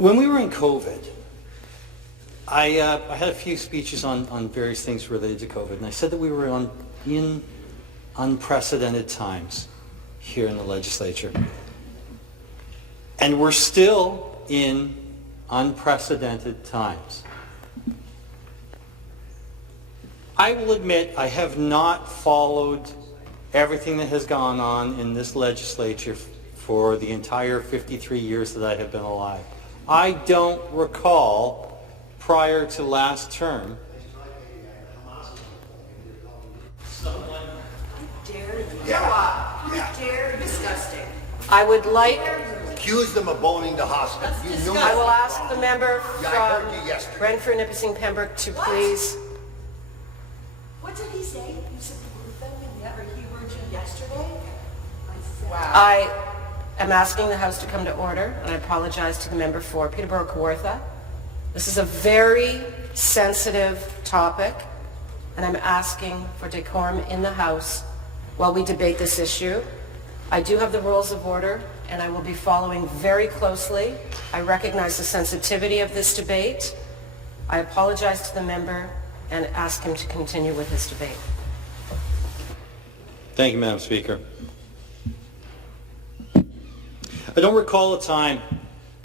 When we were in COVID, I had a few speeches on various things related to COVID, and I said that we were in unprecedented times here in the legislature. And we're still in unprecedented times. I will admit I have not followed everything that has gone on in this legislature for the entire 53 years that I have been alive. I don't recall prior to last term someone disgusting. I would like, Accuse them of boning the hospital. You knew I it. will ask the member Yeah, I heard you from yesterday. Renfrew, Nipissing, Pembroke to please. What did he say? You support them and never he heard you yesterday? I am asking the House to come to order, and I apologize to the member for Peterborough-Kawartha. This is a very sensitive topic, and I'm asking for decorum in the House while we debate this issue. I do have the rules of order, and I will be following very closely. I recognize the sensitivity of this debate. I apologize to the member and ask him to continue with his debate. Thank you, Madam Speaker. I don't recall a time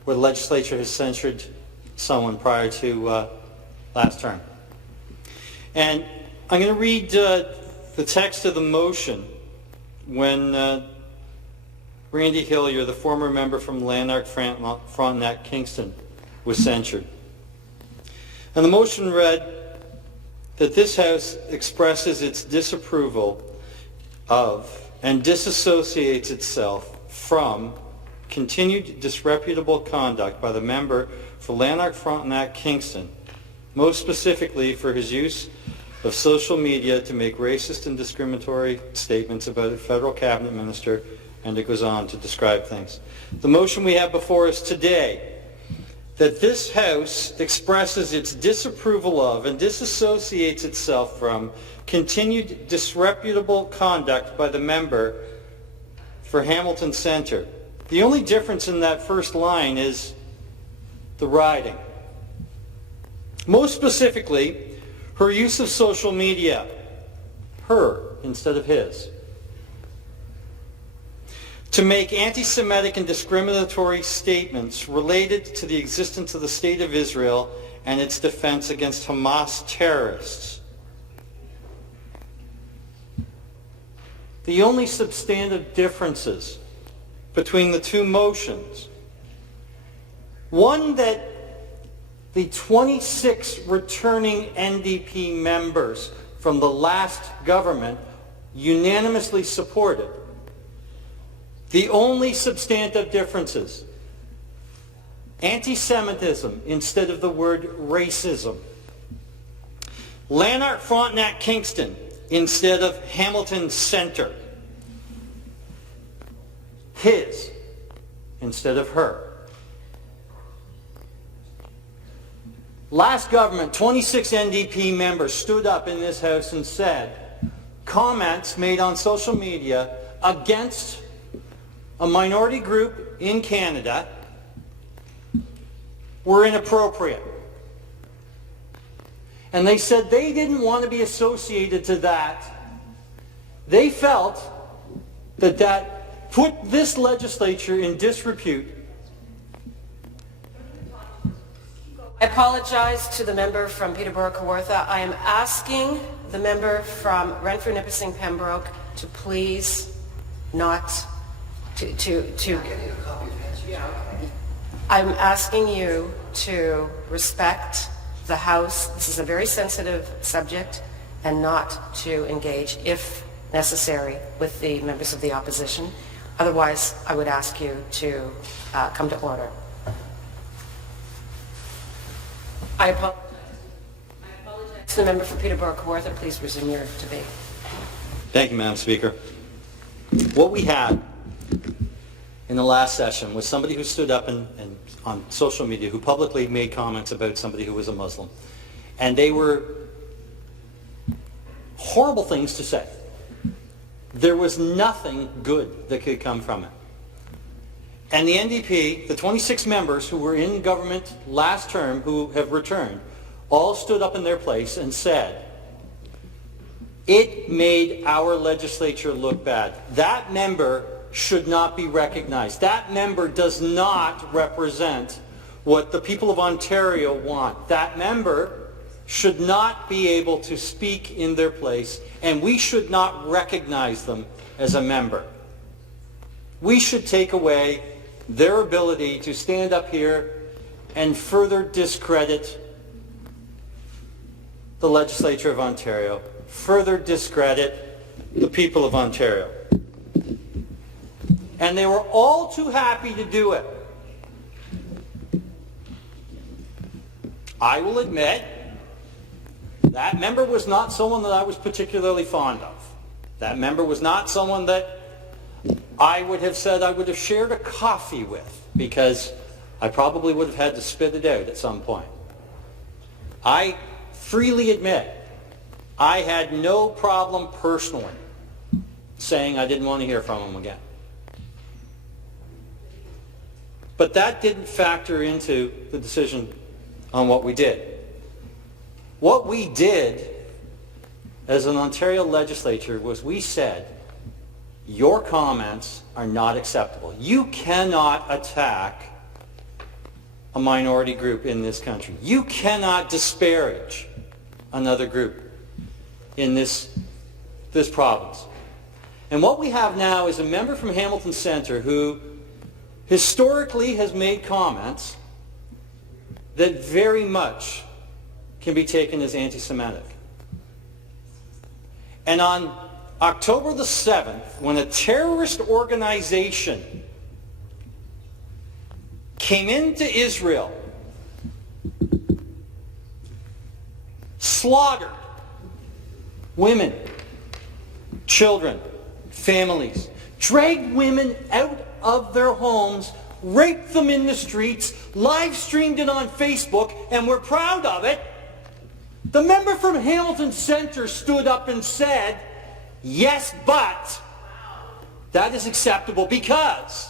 where the legislature has censured someone prior to last term. And I'm going to read the text of the motion when Randy Hillier, the former member from Lanark, Frontenac, Kingston, was censured. And the motion read that this House expresses its disapproval of and disassociates itself from continued disreputable conduct by the member for Lanark, Frontenac, Kingston, most specifically for his use of social media to make racist and discriminatory statements about a federal cabinet minister, and it goes on to describe things. The motion we have before us today, that this House expresses its disapproval of and disassociates itself from continued disreputable conduct by the member for Hamilton Centre. The only difference in that first line is the writing. Most specifically, her use of social media, her instead of his, to make anti-Semitic and discriminatory statements related to the existence of the State of Israel and its defense against Hamas terrorists. The only substantive differences between the two motions, one that the 26 returning NDP members from the last government unanimously supported. The only substantive differences: anti-Semitism instead of the word racism. Lanark, Frontenac, Kingston instead of Hamilton Centre. His instead of her. Last government, 26 NDP members stood up in this House and said comments made on social media against a minority group in Canada were inappropriate. And they said they didn't want to be associated to that. They felt that that put this legislature in disrepute. I apologize to the member from Peterborough-Kawartha. I am asking the member from Renfrew, Nipissing, Pembroke to please not I'm asking you to respect the House. This is a very sensitive subject, and not to engage, if necessary, with the members of the opposition. Otherwise, I would ask you to come to order. I apologize to the member for Peterborough-Kawartha. Please resume your debate. Thank you, Madam Speaker. What we had in the last session was somebody who stood up and on social media who publicly made comments about somebody who was a Muslim. And they were horrible things to say. There was nothing good that could come from it. And the NDP, the 26 members who were in government last term who have returned, all stood up in their place and said, it made our legislature look bad. That member should not be recognized. That member does not represent what the people of Ontario want. That member should not be able to speak in their place, and we should not recognize them as a member. We should take away their ability to stand up here and further discredit the legislature of Ontario, further discredit the people of Ontario. And they were all too happy to do it. I will admit, that member was not someone that I was particularly fond of. That member was not someone that I would have said I would have shared a coffee with, because I probably would have had to spit it out at some point. I freely admit I had no problem personally saying I didn't want to hear from him again. But that didn't factor into the decision on what we did. What we did as an Ontario legislature was we said, your comments are not acceptable. You cannot attack a minority group in this country. You cannot disparage another group in this province. And what we have now is a member from Hamilton Centre who historically has made comments that very much can be taken as anti-Semitic. And on October the 7th, when a terrorist organization came into Israel, slaughtered women, children, families, dragged women out of their homes, raped them in the streets, live streamed it on Facebook, and we're proud of it, the member from Hamilton Centre stood up and said, yes, but that is acceptable, because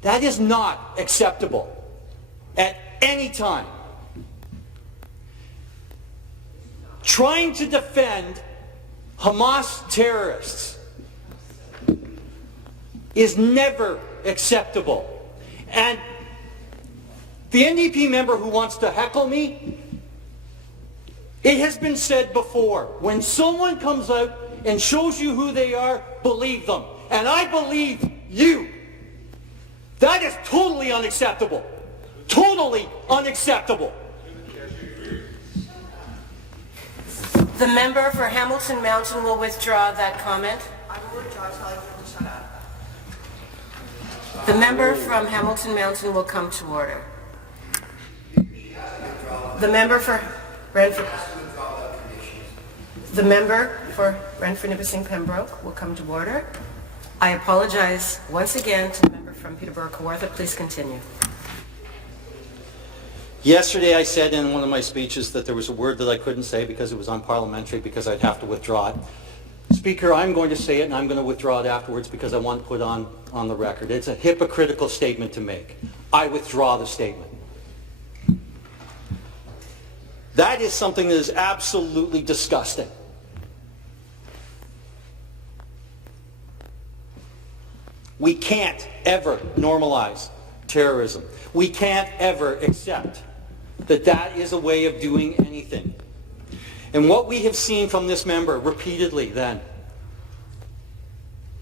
that is not acceptable at any time. Trying to defend Hamas terrorists is never acceptable. And the NDP member who wants to heckle me, it has been said before, when someone comes out and shows you who they are, believe them. And I believe you. That is totally unacceptable. Totally unacceptable. The member for Hamilton Mountain will withdraw that comment. I will withdraw until I can shut up. The member from Hamilton Mountain will come to order. The member for Renfrew... The member for Renfrew Nipissing Pembroke will come to order. I apologize once again to the member from Peterborough Kawartha. Please continue. Yesterday I said in one of my speeches that there was a word that I couldn't say because it was unparliamentary, because I'd have to withdraw it. Speaker, I'm going to say it, and I'm going to withdraw it afterwards because I want to put on the record. It's a hypocritical statement to make. I withdraw the statement. That is something that is absolutely disgusting. We can't ever normalize terrorism. We can't ever accept that that is a way of doing anything. And what we have seen from this member repeatedly then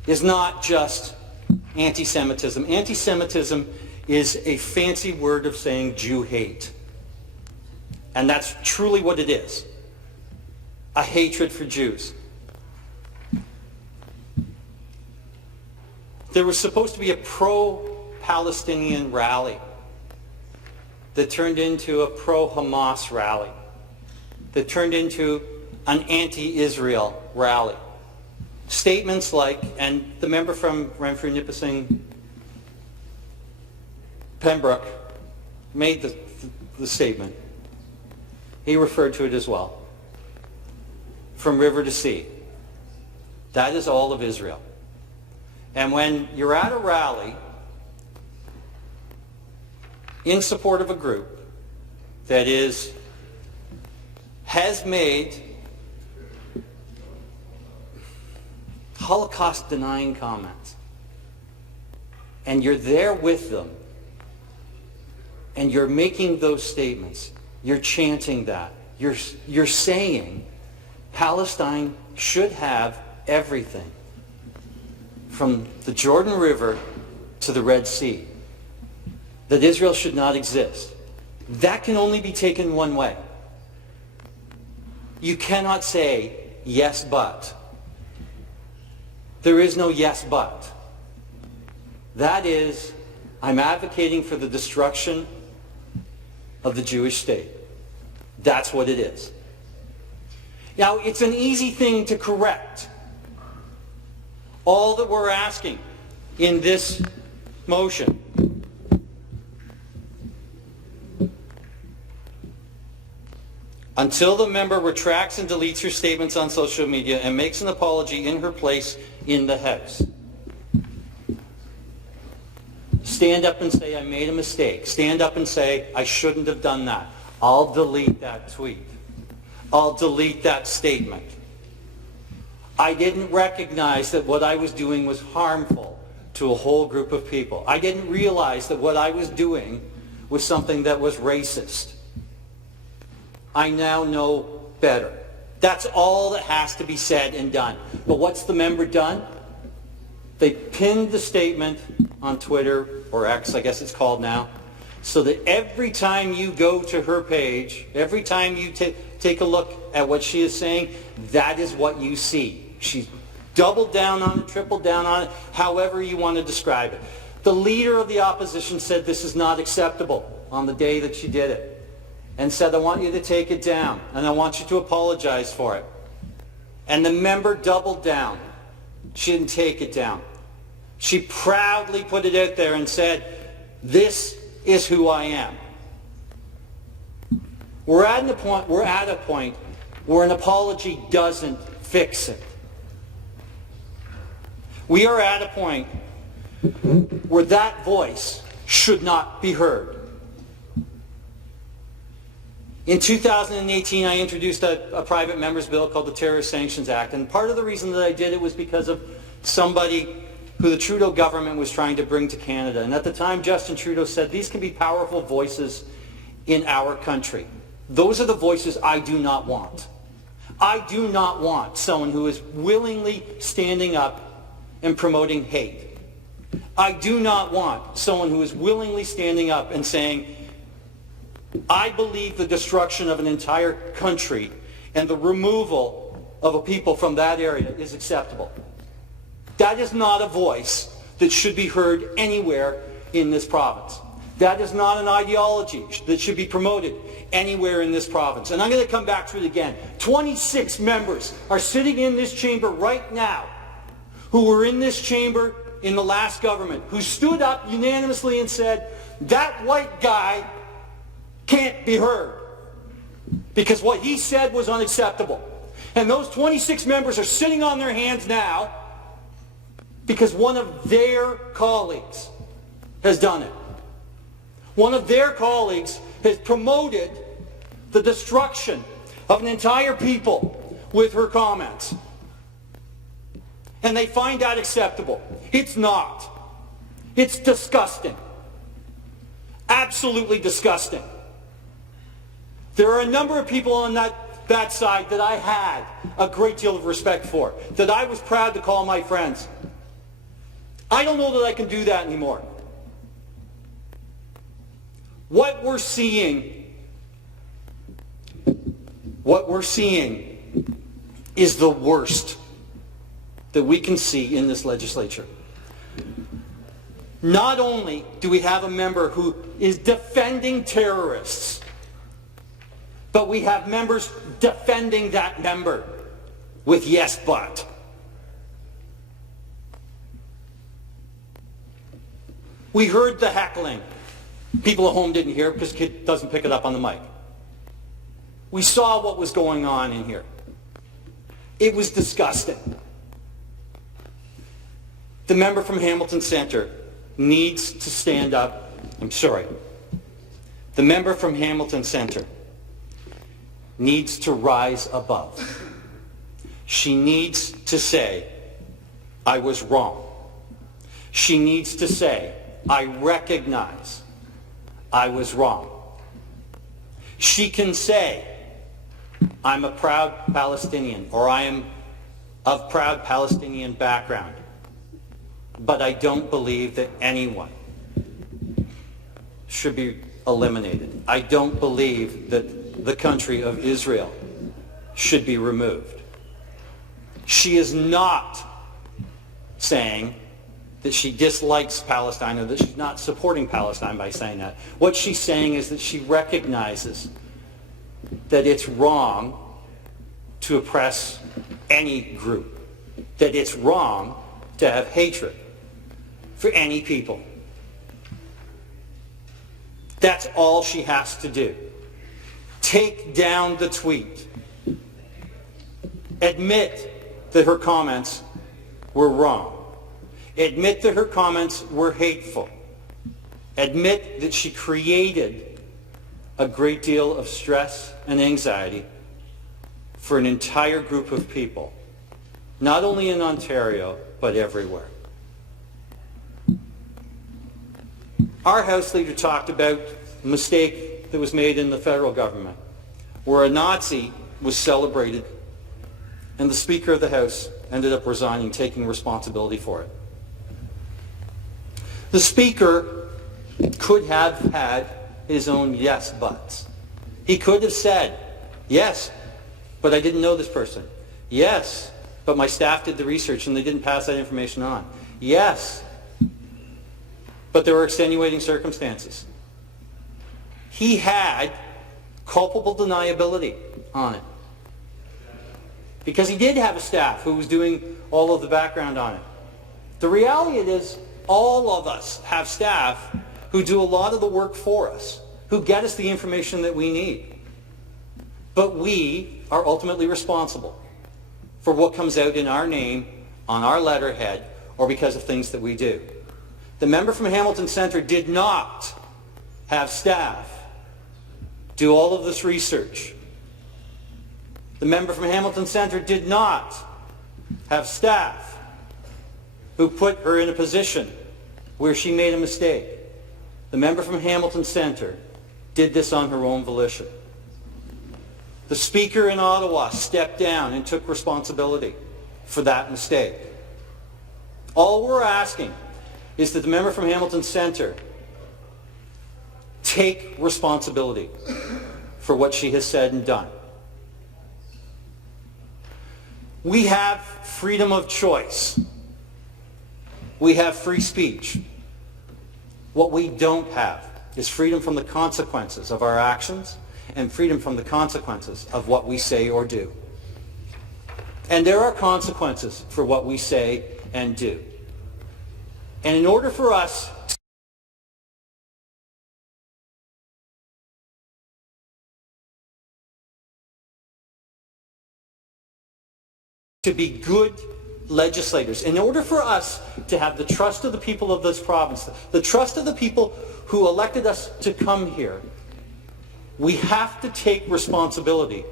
is not just anti-Semitism. Anti-Semitism is a fancy word of saying Jew hate. And that's truly what it is. A hatred for Jews. There was supposed to be a pro-Palestinian rally that turned into a pro-Hamas rally, that turned into an anti-Israel rally. Statements like, and the member from Renfrew Nipissing Pembroke made the statement. He referred to it as well. From river to sea. That is all of Israel. And when you're at a rally in support of a group that has made Holocaust-denying comments, and you're there with them, and you're making those statements, you're chanting that, you're saying Palestine should have everything from the Jordan River to the Red Sea, that Israel should not exist. That can only be taken one way. You cannot say, yes, but. There is no yes, but. That is, I'm advocating for the destruction of the Jewish state. That's what it is. Now, it's an easy thing to correct. All that we're asking in this motion until the member retracts and deletes her statements on social media and makes an apology in her place in the House. Stand up and say, I made a mistake. Stand up and say, I shouldn't have done that. I'll delete that tweet. I'll delete that statement. I didn't recognize that what I was doing was harmful to a whole group of people. I didn't realize that what I was doing was something that was racist. I now know better. That's all that has to be said and done. But what's the member done? They pinned the statement on Twitter, or X, I guess it's called now, so that every time you go to her page, every time you take a look at what she is saying, that is what you see. She's doubled down on it, tripled down on it, however you want to describe it. The leader of the opposition said this is not acceptable on the day that she did it, and said, I want you to take it down, and I want you to apologize for it. And the member doubled down. She didn't take it down. She proudly put it out there and said, this is who I am. We're at a point where an apology doesn't fix it. We are at a point where that voice should not be heard. In 2018, I introduced a private member's bill called the Terrorist Sanctions Act, and part of the reason that I did it was because of somebody who the Trudeau government was trying to bring to Canada. And at the time, Justin Trudeau said, these can be powerful voices in our country. Those are the voices I do not want. I do not want someone who is willingly standing up and promoting hate. I do not want someone who is willingly standing up and saying, I believe the destruction of an entire country and the removal of a people from that area is acceptable. That is not a voice that should be heard anywhere in this province. That is not an ideology that should be promoted anywhere in this province. And I'm going to come back to it again. 26 members are sitting in this chamber right now who were in this chamber in the last government, who stood up unanimously and said, that white guy can't be heard because what he said was unacceptable. And those 26 members are sitting on their hands now because one of their colleagues has done it. One of their colleagues has promoted the destruction of an entire people with her comments. And they find that acceptable. It's not. It's disgusting. Absolutely disgusting. There are a number of people on that side that I had a great deal of respect for, that I was proud to call my friends. I don't know that I can do that anymore. What we're seeing is the worst that we can see in this legislature. Not only do we have a member who is defending terrorists, but we have members defending that member with yes, but. We heard the heckling. People at home didn't hear it because Kid doesn't pick it up on the mic. We saw what was going on in here. It was disgusting. The member from Hamilton Centre needs to stand up. The member from Hamilton Centre needs to rise above. She needs to say, I was wrong. She needs to say, I recognize I was wrong. She can say, I'm a proud Palestinian, or I am of proud Palestinian background, but I don't believe that anyone should be eliminated. I don't believe that the country of Israel should be removed. She is not saying that she dislikes Palestine or that she's not supporting Palestine by saying that. What she's saying is that she recognizes that it's wrong to oppress any group, that it's wrong to have hatred for any people. That's all she has to do. Take down the tweet. Admit that her comments were wrong. Admit that her comments were hateful. Admit that she created a great deal of stress and anxiety for an entire group of people, not only in Ontario, but everywhere. Our House leader talked about a mistake that was made in the federal government, where a Nazi was celebrated and the Speaker of the House ended up resigning, taking responsibility for it. The Speaker could have had his own yes buts. He could have said, yes, but I didn't know this person. Yes, but my staff did the research and they didn't pass that information on. Yes, but there were extenuating circumstances. He had culpable deniability on it, because he did have a staff who was doing all of the background on it. The reality is, all of us have staff who do a lot of the work for us, who get us the information that we need. But we are ultimately responsible for what comes out in our name, on our letterhead, or because of things that we do. The member from Hamilton Centre did not have staff do all of this research. The member from Hamilton Centre did not have staff who put her in a position where she made a mistake. The member from Hamilton Centre did this on her own volition. The Speaker in Ottawa stepped down and took responsibility for that mistake. All we're asking is that the member from Hamilton Centre take responsibility for what she has said and done. We have freedom of choice. We have free speech. What we don't have is freedom from the consequences of our actions and freedom from the consequences of what we say or do. And there are consequences for what we say and do. And in order for us to be good legislators, in order for us to have the trust of the people of this province, the trust of the people who elected us to come here, we have to take responsibility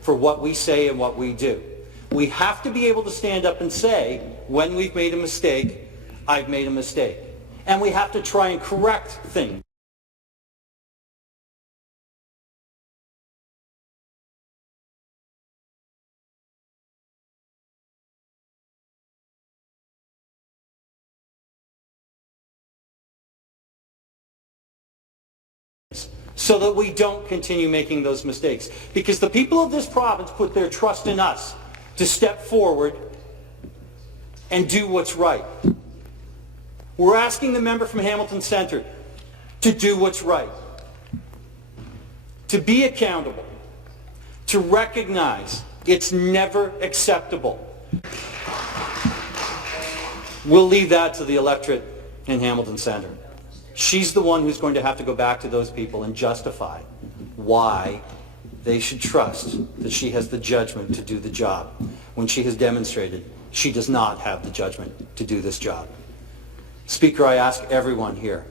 for what we say and what we do. We have to be able to stand up and say, when we've made a mistake, I've made a mistake. And we have to try and correct things. So that we don't continue making those mistakes. Because the people of this province put their trust in us to step forward and do what's right. We're asking the member from Hamilton Centre to do what's right, to be accountable, to recognize it's never acceptable. We'll leave that to the electorate in Hamilton Centre. She's the one who's going to have to go back to those people and justify why they should trust that she has the judgment to do the job when she has demonstrated She does not have the judgment to do this job. Speaker, I ask everyone here,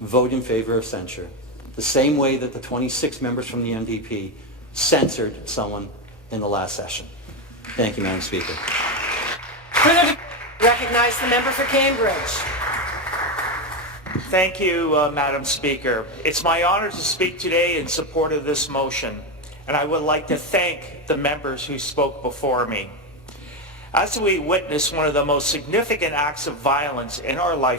vote in favor of censure, the same way that the 26 members from the NDP censored someone in the last session. Thank you, Madam Speaker. Recognize the member for Cambridge. Thank you, Madam Speaker. It's my honor to speak today in support of this motion, and I would like to thank the members who spoke before me. As we witness one of the most significant acts of violence in our life,